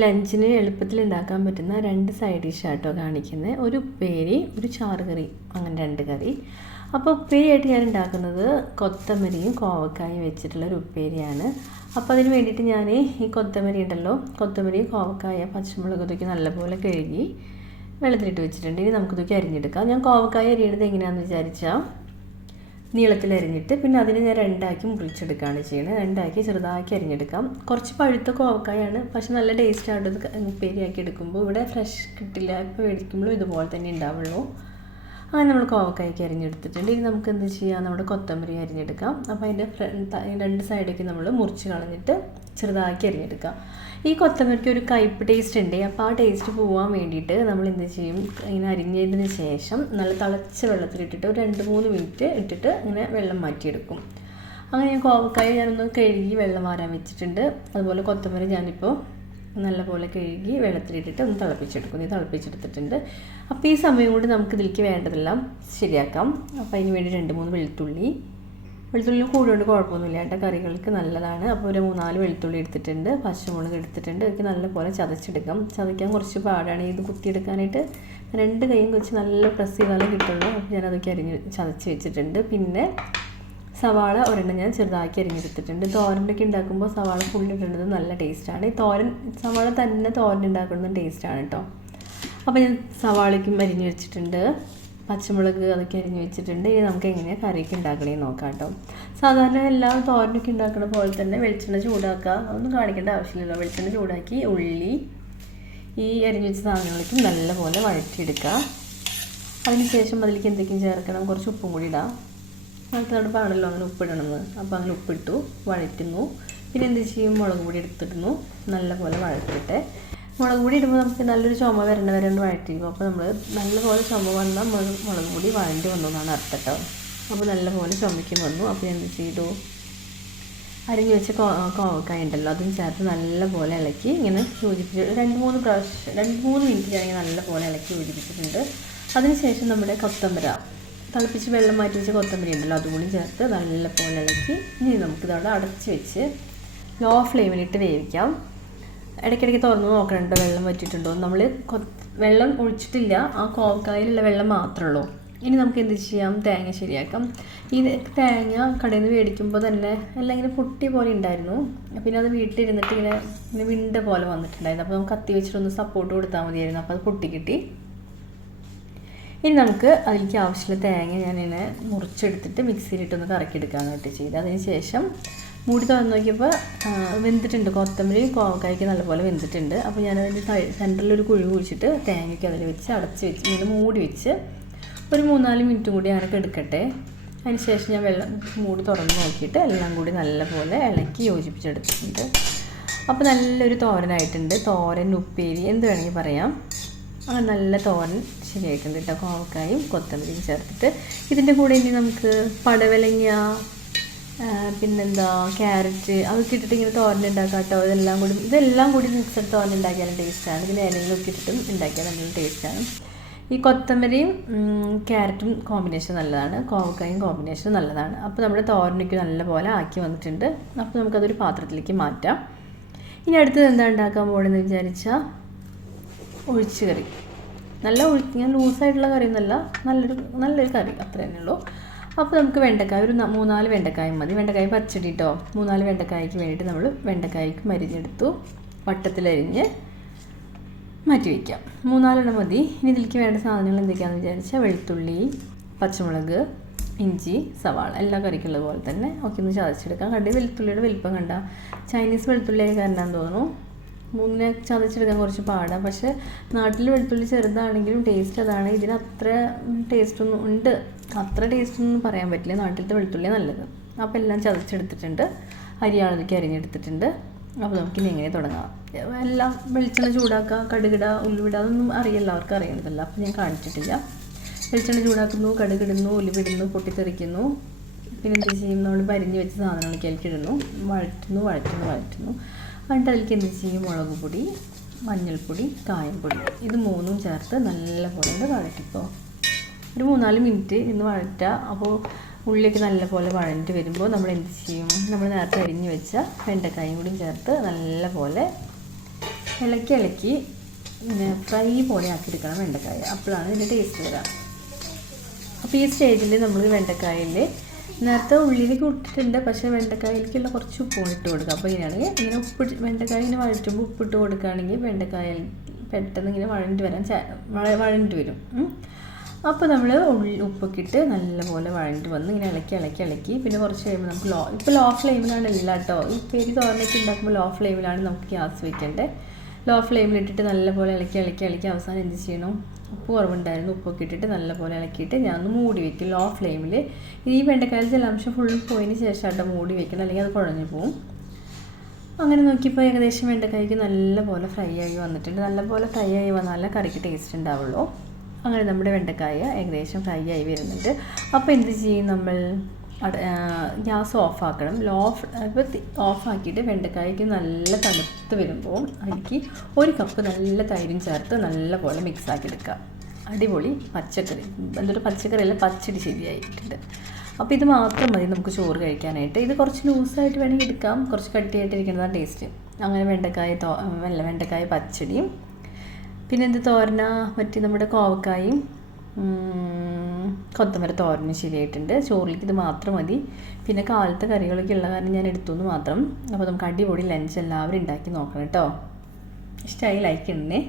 ലഞ്ചിന് എളുപ്പത്തിൽ ഉണ്ടാക്കാൻ പറ്റുന്ന 2 സൈഡ് ഡിഷാട്ടോ കാണിക്കുന്നത്. ഒരു ഉപ്പേരി, ഒരു ചാറ് കറി, അങ്ങനെ 2 കറി. അപ്പോൾ ഉപ്പേരിയായിട്ട് ഞാൻ ഉണ്ടാക്കുന്നത് കൊത്തമരിയും കോവക്കായും വെച്ചിട്ടുള്ളൊരു ഉപ്പേരിയാണ്. അപ്പോൾ അതിന് വേണ്ടിയിട്ട് ഞാൻ ഈ കൊത്തമരി ഉണ്ടല്ലോ, കൊത്തമരി, കോവക്കായ, പച്ചമുളക് ഇതൊക്കെ നല്ലപോലെ കഴുകി വെള്ളത്തിലിട്ട് വെച്ചിട്ടുണ്ട്. ഇനി നമുക്കിതൊക്കെ അരിഞ്ഞെടുക്കാം. ഞാൻ കോവക്കായ അരിയണത് എങ്ങനെയാണെന്ന് വിചാരിച്ചാൽ നീളത്തിൽ അരിഞ്ഞിട്ട് പിന്നെ അതിനെ ഞാൻ 2ആക്കി മുറിച്ചെടുക്കുകയാണ് ചെയ്യുന്നത്. 2ആക്കി ചെറുതാക്കി അരിഞ്ഞെടുക്കാം. കുറച്ച് പഴുത്ത കോവക്കായാണ്, പക്ഷെ നല്ല ടേസ്റ്റാണ് ഇത് ഉപ്പേരിയാക്കി എടുക്കുമ്പോൾ. ഇവിടെ ഫ്രഷ് കിട്ടില്ല, ഇപ്പോൾ മേടിക്കുമ്പോഴും ഇതുപോലെ തന്നെ ഉണ്ടാവുള്ളൂ. അങ്ങനെ നമ്മൾ കോവക്കായ്ക്ക് അരിഞ്ഞെടുത്തിട്ടുണ്ട്. ഇനി നമുക്ക് എന്ത് ചെയ്യാം, നമ്മുടെ കൊത്തമരി അരിഞ്ഞെടുക്കാം. അപ്പോൾ അതിൻ്റെ 2 സൈഡൊക്കെ നമ്മൾ മുറിച്ച് കളഞ്ഞിട്ട് ചെറുതാക്കി അരിഞ്ഞെടുക്കാം. ഈ കൊത്തമരിക്ക് ഒരു കയ്പ്പ് ടേസ്റ്റ് ഉണ്ട്. അപ്പോൾ ആ ടേസ്റ്റ് പോകാൻ വേണ്ടിയിട്ട് നമ്മൾ എന്ത് ചെയ്യും, ഇങ്ങനെ അരിഞ്ഞതിന് ശേഷം നല്ല തിളച്ച വെള്ളത്തിലിട്ടിട്ട് ഒരു 2-3 മിനിറ്റ് ഇട്ടിട്ട് ഇങ്ങനെ വെള്ളം മാറ്റിയെടുക്കും. അങ്ങനെ ഞാൻ കോവക്കായ ഞാനൊന്ന് കഴുകി വെള്ളം മാറാൻ വെച്ചിട്ടുണ്ട്. അതുപോലെ കൊത്തമരി ഞാനിപ്പോൾ നല്ലപോലെ കഴുകി വെള്ളത്തിലിട്ടിട്ട് ഒന്ന് തിളപ്പിച്ചെടുക്കും. ഇത് തിളപ്പിച്ചെടുത്തിട്ടുണ്ട്. അപ്പോൾ ഈ സമയം കൊണ്ട് നമുക്ക് ഇതിലേക്ക് വേണ്ടതെല്ലാം ശരിയാക്കാം. അപ്പോൾ അതിന് വേണ്ടി 2-3 വെളുത്തുള്ളി കൂടുകൊണ്ട് കുഴപ്പമൊന്നുമില്ല കേട്ടോ, കറികൾക്ക് നല്ലതാണ്. അപ്പോൾ ഒരു 3-4 വെളുത്തുള്ളി എടുത്തിട്ടുണ്ട്, പച്ചമുളക് എടുത്തിട്ടുണ്ട്. ഇതൊക്കെ നല്ലപോലെ ചതച്ചെടുക്കാം. ചതയ്ക്കാൻ കുറച്ച് പാടാണ് ഇത് കുത്തിയെടുക്കാനായിട്ട്. 2 കൈയും വെച്ച് നല്ല പ്രസ് ചെയ്താലേ കിട്ടുള്ളൂ. അപ്പോൾ ഞാനതൊക്കെ ചതച്ച് വെച്ചിട്ടുണ്ട്. പിന്നെ സവാള ഒരെണ്ണം ഞാൻ ചെറുതാക്കി അരിഞ്ഞെടുത്തിട്ടുണ്ട്. തോരനൊക്കെ ഉണ്ടാക്കുമ്പോൾ സവാള ഫുള്ളിടുന്നത് നല്ല ടേസ്റ്റാണ്. ഈ സവാള തന്നെ തോരൻ ഉണ്ടാക്കുന്നത് ടേസ്റ്റാണ് കേട്ടോ. അപ്പോൾ ഞാൻ സവാളയ്ക്കും അരിഞ്ഞ് വെച്ചിട്ടുണ്ട്, പച്ചമുളക് അതൊക്കെ അരിഞ്ഞ് വെച്ചിട്ടുണ്ട്. ഇനി നമുക്ക് എങ്ങനെയാണ് കറിയൊക്കെ ഉണ്ടാക്കണേന്ന് നോക്കാം കേട്ടോ. സാധാരണ എല്ലാ തോരനൊക്കെ ഉണ്ടാക്കുന്ന പോലെ തന്നെ വെളിച്ചെണ്ണ ചൂടാക്കുക, അതൊന്നും കാണിക്കേണ്ട ആവശ്യമില്ലല്ലോ. വെളിച്ചെണ്ണ ചൂടാക്കി ഉള്ളി, ഈ അരിഞ്ഞ് വെച്ച സാധനങ്ങളേക്കും നല്ലപോലെ വഴറ്റിയെടുക്കുക. അതിനുശേഷം അതിലേക്ക് എന്തൊക്കെയും ചേർക്കണം, കുറച്ച് ഉപ്പും കൂടി ഇടാം. തണുപ്പാണല്ലോ അങ്ങനെ ഉപ്പിടണമെന്ന്. അപ്പോൾ അങ്ങനെ ഉപ്പിട്ടു വഴറ്റുന്നു. പിന്നെ എന്ത് ചെയ്യും, മുളക് പൊടി എടുത്തിടുന്നു, നല്ലപോലെ വഴറ്റിയിട്ട്. മുളക് പൊടി ഇടുമ്പോൾ നമുക്ക് നല്ലൊരു ചുമ വരേണ്ട വഴറ്റിയിരിക്കും. അപ്പോൾ നമ്മൾ നല്ലപോലെ ചുമ വന്നാൽ മുളക് പൊടി വഴണ്ടി വന്നു എന്നാണ് അർത്ഥം കേട്ടോ. അപ്പോൾ നല്ലപോലെ ചുമയ്ക്കും വന്നു. അപ്പോൾ എന്ത് ചെയ്തു, അരിഞ്ഞ് വെച്ച കോവക്കായ ഉണ്ടല്ലോ അതും ചേർത്ത് നല്ലപോലെ ഇളക്കി ഇങ്ങനെ യോജിപ്പിച്ച് 2-3 മിനിറ്റ് ഞാൻ നല്ലപോലെ ഇളക്കി യോജിപ്പിച്ചിട്ടുണ്ട്. അതിനുശേഷം നമ്മുടെ കൊത്തമ്പര തിളപ്പിച്ച് വെള്ളം മാറ്റി വെച്ച കൊത്തമ്പരി ഉണ്ടല്ലോ അതുകൂടി ചേർത്ത് നല്ലപോലെ ഇളക്കി ഇനി നമുക്കിതവിടെ അടച്ച് വെച്ച് ലോ ഫ്ലെയിമിലിട്ട് വേവിക്കാം. ഇടയ്ക്കിടയ്ക്ക് തുറന്ന് നോക്കണുണ്ടോ വെള്ളം വറ്റിയിട്ടുണ്ടോ. നമ്മൾ വെള്ളം ഒഴിച്ചിട്ടില്ല, ആ കോവക്കായിലുള്ള വെള്ളം മാത്രമേ ഉള്ളൂ. ഇനി നമുക്ക് എന്ത് ചെയ്യാം, തേങ്ങ ശരിയാക്കാം. ഈ തേങ്ങ കടയിൽ നിന്ന് മേടിക്കുമ്പോൾ തന്നെ എല്ലാം ഇങ്ങനെ പൊട്ടിയ പോലെ ഉണ്ടായിരുന്നു. പിന്നെ അത് വീട്ടിലിരുന്നിട്ട് ഇങ്ങനെ വിണ്ട പോലെ വന്നിട്ടുണ്ടായിരുന്നു. അപ്പോൾ നമുക്ക് കത്തി വെച്ചിട്ടൊന്ന് സപ്പോർട്ട് കൊടുത്താൽ മതിയായിരുന്നു. അപ്പോൾ അത് പൊട്ടിക്കിട്ടി. ഇനി നമുക്ക് അതിലേക്ക് ആവശ്യമുള്ള തേങ്ങ ഞാനിങ്ങനെ മുറിച്ചെടുത്തിട്ട് മിക്സിയിലിട്ടൊന്ന് കറക്കിയെടുക്കാനായിട്ട് ചെയ്ത് അതിന് ശേഷം മൂടി തുറന്ന് നോക്കിയപ്പോൾ വെന്തിട്ടുണ്ട്. കൊത്തമരി കോവക്കായ്ക്ക് നല്ലപോലെ വെന്തിട്ടുണ്ട്. അപ്പോൾ ഞാനതിൻ്റെ സെൻറ്ററിലൊരു കുഴി കുഴിച്ചിട്ട് തേങ്ങയ്ക്ക് അതിൽ വെച്ച് അടച്ച് വെച്ച് ഇങ്ങനെ മൂടി വെച്ച് ഒരു 3-4 മിനിറ്റ് കൂടി അങ്ങനെ എടുക്കട്ടെ. അതിന് ശേഷം ഞാൻ മൂടി തുറന്ന് നോക്കിയിട്ട് എല്ലാം കൂടി നല്ലപോലെ ഇളക്കി യോജിപ്പിച്ചെടുത്തിട്ടുണ്ട്. അപ്പോൾ നല്ലൊരു തോരനായിട്ടുണ്ട്. തോരൻ, ഉപ്പേരി എന്ത് വേണമെങ്കിൽ പറയാം. അങ്ങനെ നല്ല തോരൻ ശരിയായിട്ടുണ്ട് കേട്ടോ, കോവക്കായും കൊത്തമരിയും ചേർത്തിട്ട്. ഇതിൻ്റെ കൂടെ ഇനി നമുക്ക് പടവലങ്ങ, പിന്നെന്താ ക്യാരറ്റ് അതൊക്കെ ഇട്ടിട്ട് ഇങ്ങനെ തോരൻ ഉണ്ടാക്കാം കേട്ടോ. ഇതെല്ലാം കൂടി മിക്സഡ് തോരൻ ഉണ്ടാക്കിയാലും ടേസ്റ്റാണ്. ഇതിന് ഏതെങ്കിലും ഒക്കെ ഇട്ടിട്ടും ഉണ്ടാക്കിയാൽ നല്ല ടേസ്റ്റാണ്. ഈ കൊത്തമരിയും ക്യാരറ്റും കോമ്പിനേഷൻ നല്ലതാണ്, കോവക്കായും കോമ്പിനേഷൻ നല്ലതാണ്. അപ്പോൾ നമ്മുടെ തോരനൊക്കെ നല്ലപോലെ ആക്കി വന്നിട്ടുണ്ട്. അപ്പോൾ നമുക്കതൊരു പാത്രത്തിലേക്ക് മാറ്റാം. ഇനി അടുത്തത് എന്താ ഉണ്ടാക്കാൻ പോകണമെന്ന് വിചാരിച്ചാൽ ഒഴിച്ച് കറി. ഞാൻ ലൂസായിട്ടുള്ള കറിയൊന്നുമല്ല, നല്ലൊരു കറി അത്ര തന്നെ ഉള്ളൂ. അപ്പോൾ നമുക്ക് വെണ്ടക്കായ ഒരു 3-4 വെണ്ടക്കായ മതി. വെണ്ടക്കായ പച്ചടി കേട്ടോ. 3-4 വെണ്ടക്കായ്ക്ക് വേണ്ടിയിട്ട് നമ്മൾ വെണ്ടക്കായ്ക്ക് അരിഞ്ഞെടുത്തു, വട്ടത്തിലരിഞ്ഞ് മാറ്റി വയ്ക്കാം. 3-4 മതി. ഇനി ഇതിലേക്ക് വേണ്ട സാധനങ്ങൾ എന്തൊക്കെയാണെന്ന് വിചാരിച്ചാൽ വെളുത്തുള്ളി, പച്ചമുളക്, ഇഞ്ചി, സവാള എല്ലാ കറിക്കുള്ളത് പോലെ തന്നെ ഒക്കെ ഒന്ന് ചതച്ചെടുക്കാം. വെളുത്തുള്ളിയുടെ വലിപ്പം കണ്ട ചൈനീസ് വെളുത്തുള്ളിയായി കാരണമെന്ന് തോന്നുന്നു. മുന്നേ ചതച്ചെടുക്കാൻ കുറച്ച് പാടാണ്. പക്ഷേ നാട്ടിൽ വെളുത്തുള്ളി ചെറുതാണെങ്കിലും ടേസ്റ്റ് അതാണ്. ഇതിന് അത്ര ടേസ്റ്റൊന്നും പറയാൻ പറ്റില്ല. നാട്ടിലത്തെ വെളുത്തുള്ളിയാണ് നല്ലത്. അപ്പോൾ എല്ലാം ചതച്ചെടുത്തിട്ടുണ്ട്, അരിയാളത്തേക്ക് അരിഞ്ഞെടുത്തിട്ടുണ്ട്. അപ്പോൾ നമുക്കിനി എങ്ങനെ തുടങ്ങാം. എല്ലാം വെളിച്ചെണ്ണ ചൂടാക്കുക, കടുകിടുക, ഉള്ളിവിടുക അതൊന്നും എല്ലാവർക്കും അറിയണതല്ല. അപ്പോൾ ഞാൻ കാണിച്ചിട്ടില്ല. വെളിച്ചെണ്ണ ചൂടാക്കുന്നു, കടുകിടുന്നു, ഉള്ളിവിടുന്നു, പൊട്ടിത്തെറിക്കുന്നു. പിന്നെ എന്ത് ചെയ്യും, നമ്മൾ അരിഞ്ഞ് വെച്ച സാധനങ്ങളൊക്കെ അതിലേക്ക് ഇടുന്നു, വഴറ്റുന്നു. എന്നിട്ട് അതിലേക്ക് എന്ത് ചെയ്യും, മുളക് പൊടി, മഞ്ഞൾപ്പൊടി, കായംപൊടി ഇത് 3ഉം ചേർത്ത് നല്ലപോലെ വഴറ്റിപ്പോൾ ഒരു 3-4 മിനിറ്റ് ഇന്ന് വഴറ്റുക. അപ്പോൾ ഉള്ളിയൊക്കെ നല്ലപോലെ വഴഞ്ഞിട്ട് വരുമ്പോൾ നമ്മൾ എന്ത് ചെയ്യും, നമ്മൾ നേരത്തെ അരിഞ്ഞ് വെച്ച വെണ്ടക്കായും കൂടി ചേർത്ത് നല്ലപോലെ ഇളക്കി ഇളക്കി ഇങ്ങനെ ഫ്രൈ പോലെ ആക്കിയെടുക്കണം വെണ്ടക്കായ. അപ്പോഴാണ് ഇതിൻ്റെ ടേസ്റ്റ് വരിക. അപ്പോൾ ഈ സ്റ്റേജിൽ നമ്മൾ വെണ്ടക്കായയിൽ നേരത്തെ ഉള്ളിലേക്ക് ഇട്ടിട്ടുണ്ട്, പക്ഷേ വെണ്ടക്കായയിലേക്കുള്ള കുറച്ച് ഉപ്പും ഇട്ട് കൊടുക്കുക. അപ്പോൾ ഇങ്ങനെയാണെങ്കിൽ ഇങ്ങനെ വെണ്ടക്കായ ഇങ്ങനെ വഴറ്റുമ്പോൾ ഉപ്പിട്ട് കൊടുക്കുകയാണെങ്കിൽ വെണ്ടക്കായ പെട്ടെന്ന് ഇങ്ങനെ വഴണ്ടി വരും. അപ്പോൾ നമ്മൾ ഉപ്പൊക്കെ ഇട്ട് നല്ലപോലെ വഴണ്ടി വന്ന് ഇങ്ങനെ ഇളക്കി പിന്നെ കുറച്ച് കഴിയുമ്പോൾ നമുക്ക് ഇപ്പോൾ ലോ ഫ്ലെയിമിലാണ് എല്ലാം കേട്ടോ. ഈ പെരി തോരനൊക്കെ ഉണ്ടാക്കുമ്പോൾ ലോ ഫ്ലെയിമിലാണ് നമുക്ക് ഗ്യാസ് വെക്കേണ്ടത്. ലോ ഫ്ലെയിമിലിട്ടിട്ട് നല്ലപോലെ ഇളക്കി അവസാനം എന്ത് ചെയ്യണം, ഉപ്പ് കുറവുണ്ടായിരുന്നു, ഉപ്പൊക്കെ ഇട്ടിട്ട് നല്ലപോലെ ഇളക്കിയിട്ട് ഞാൻ ഒന്ന് മൂടി വയ്ക്കും ലോ ഫ്ലെയിമിൽ. ഈ വെണ്ടക്കായ ജലാംശം ഫുള്ളും പോയതിന് ശേഷം ആട്ടോ മൂടി വെക്കണം, അല്ലെങ്കിൽ അത് കുഴഞ്ഞു പോവും. അങ്ങനെ നോക്കിയപ്പോൾ ഏകദേശം വെണ്ടക്കായ്ക്ക് നല്ലപോലെ ഫ്രൈ ആയി വന്നിട്ടുണ്ട്. നല്ലപോലെ ഫ്രൈ ആയി വന്നാലേ കറിക്ക് ടേസ്റ്റ് ഉണ്ടാവുള്ളൂ. അങ്ങനെ നമ്മുടെ വെണ്ടക്കായ ഏകദേശം ഫ്രൈ ആയി വരുന്നുണ്ട്. അപ്പോൾ എന്ത് ചെയ്യും, നമ്മൾ ഗ്യാസ് ഓഫാക്കണം. ഓഫാക്കിയിട്ട് വെണ്ടക്കായ്ക്ക് നല്ല തണുത്ത് വരുമ്പോൾ അതിലേക്ക് 1 കപ്പ് നല്ല തൈരും ചേർത്ത് നല്ലപോലെ മിക്സാക്കി എടുക്കുക. അടിപൊളി പച്ചക്കറി, പച്ചക്കറിയല്ല പച്ചടി ശരിയായിട്ടുണ്ട്. അപ്പോൾ ഇത് മാത്രം മതി നമുക്ക് ചോറ് കഴിക്കാനായിട്ട്. ഇത് കുറച്ച് ലൂസായിട്ട് വേണമെങ്കിൽ എടുക്കാം, കുറച്ച് കട്ടിയായിട്ടിരിക്കുന്നതാണ് ടേസ്റ്റ്. അങ്ങനെ വെണ്ടക്കായ പച്ചടിയും പിന്നെ എന്ത് തോരന പറ്റി നമ്മുടെ കോവക്കായും കൊത്തമര തോരനും ശരിയായിട്ടുണ്ട്. ചോറിലേക്ക് ഇത് മാത്രം മതി. പിന്നെ കാലത്തെ കറികളൊക്കെ ഉള്ള കാരണം ഞാൻ എടുത്തുനിന്ന് മാത്രം. അപ്പോൾ നമുക്ക് അടിപൊളി ലഞ്ച് എല്ലാവരും ഉണ്ടാക്കി നോക്കണം കേട്ടോ. ഇഷ്ടമായി ലൈക്ക് ഇടണേ.